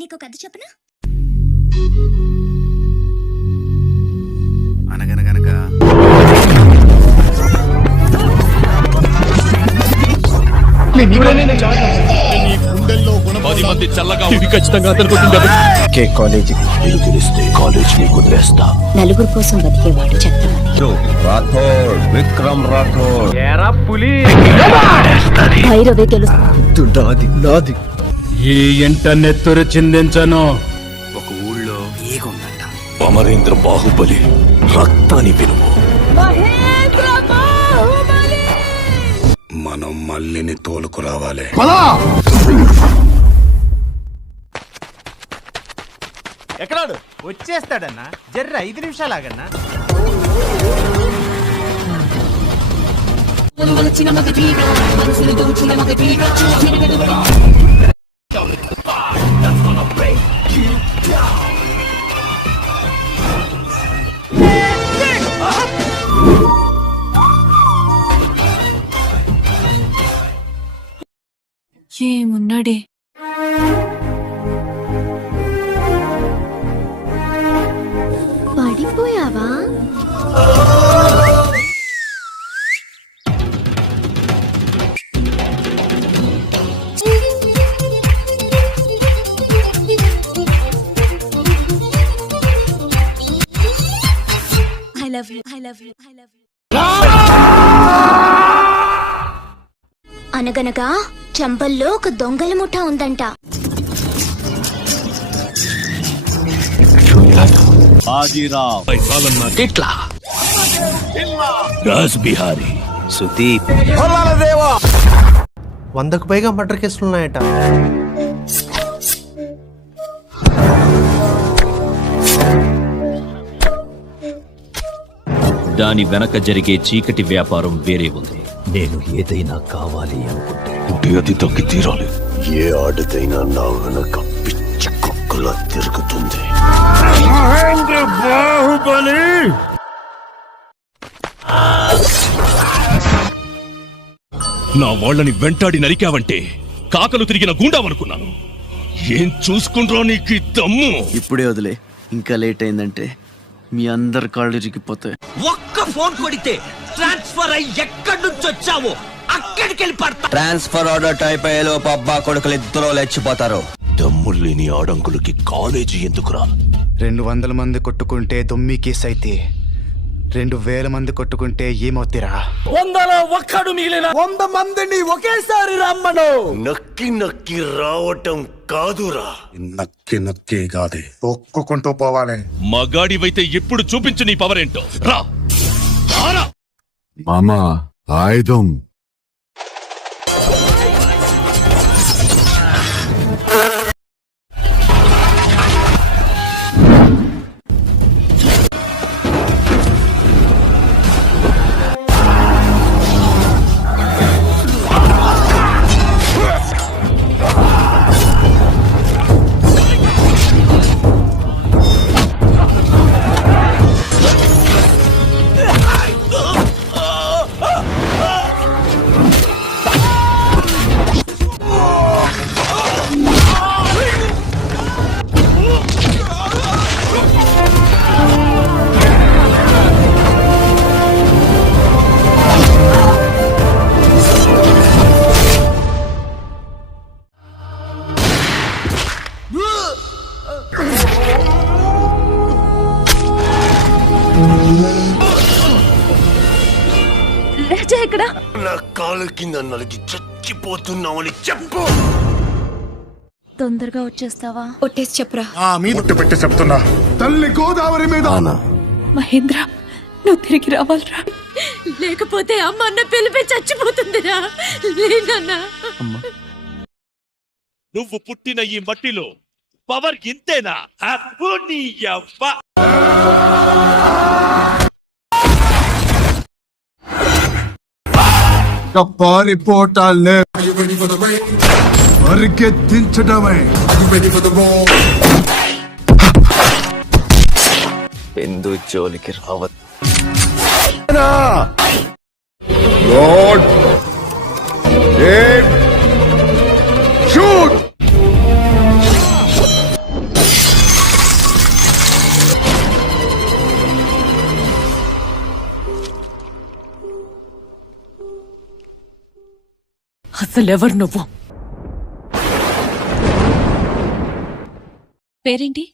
నీకు కథ చెప్పనా? అనగనగనక నలుగురు కోసం బతికేవాడు చెత్తమని. భైరవే తెలుస్తుంది. ఈ ఇంటర్నెట్ చిందించను. ఒక ఊళ్ళో ఈగుందంట. అమరేంద్ర బాహుబలి రక్తాన్ని వినుము. మనం మల్లిని తోలుకు రావాలి. ఎక్కడాడు వచ్చేస్తాడన్నా, జర్ర 5 నిమిషాలు ఆగన్నా. ఏమున్నాడే పడిపోయావా? I love you. I love you. I love you. అనగనగా చంపల్లో ఒక దొంగల ముఠా ఉందంట. రాజ్ బిహారీ, సుదీప్, 100కు పైగా మర్డర్ కేసులు ఉన్నాయట. దాని వెనక జరిగే చీకటి వ్యాపారం వేరే ఉంది. నేను ఏదైనా కావాలి అనుకుంటే అది తగ్గి తీరాలి. ఏ ఆడదైనా నా వెనక పిచ్చి కుక్కలా తిరుగుతుంది. బాహుబలి నా వాళ్ళని వెంటాడి నరికావంటే కాకలు తిరిగిన గుండామనుకున్నాను. ఏం చూసుకుంట్రా నీకు దమ్ము? ఇప్పుడే వదిలే, ఇంకా లేట్ అయిందంటే మీ అందరి కాళ్ళు ఇరిగిపోతాయి. ఒక్క ఫోన్ కొడితే ట్రాన్స్ఫర్ అయ్యి ఎక్కడి నుంచి వచ్చావో అక్కడికి వెళ్ళి పడతా. ట్రాన్స్ఫర్ ఆర్డర్ టైప్ అయ్యేలోపు అబ్బా కొడుకులు ఇద్దరు లేచిపోతారు. దమ్ములేని ఆడంకులకి కాలేజీ ఎందుకురా? 200 మంది కొట్టుకుంటే దొమ్మి కేసు అయితే 2000 మంది కొట్టుకుంటే ఏమవుతారా? 100లో ఒక్కడు మిగిలిన 100 మందిని ఒకేసారి రమ్మను. నక్కి నక్కి రావటం కాదురా, నక్కి నక్కి కాదే ఒక్కొక్కుంటూ పోవాలి. మగాడివైతే ఎప్పుడు చూపించు నీ పవర్ ఏంటో. రా మామా ఆయుధం. నా కాలు కింద నలిగి చచ్చిపోతున్నావని చెప్పు. తొందరగా వచ్చేస్తావా? ఒట్టేసి చెప్పురా. ముట్టు పెట్టి చెప్తున్నా, తల్లి గోదావరి మీద. మహేంద్ర, నువ్వు తిరిగి రావాలరా, లేకపోతే అమ్మ అన్న పిలిపి చచ్చిపోతుందిరా. లేనన్నా, నువ్వు పుట్టిన ఈ మట్టిలో పవర్ ఇంతేనా? అబ్బో నీ యవ్వ. పారిపోటాలే, పరిగెత్తించడమే. ఎందు జోలికి రావద్దు. షూట్. అసలెవరు నువ్వు? పేరేంటి?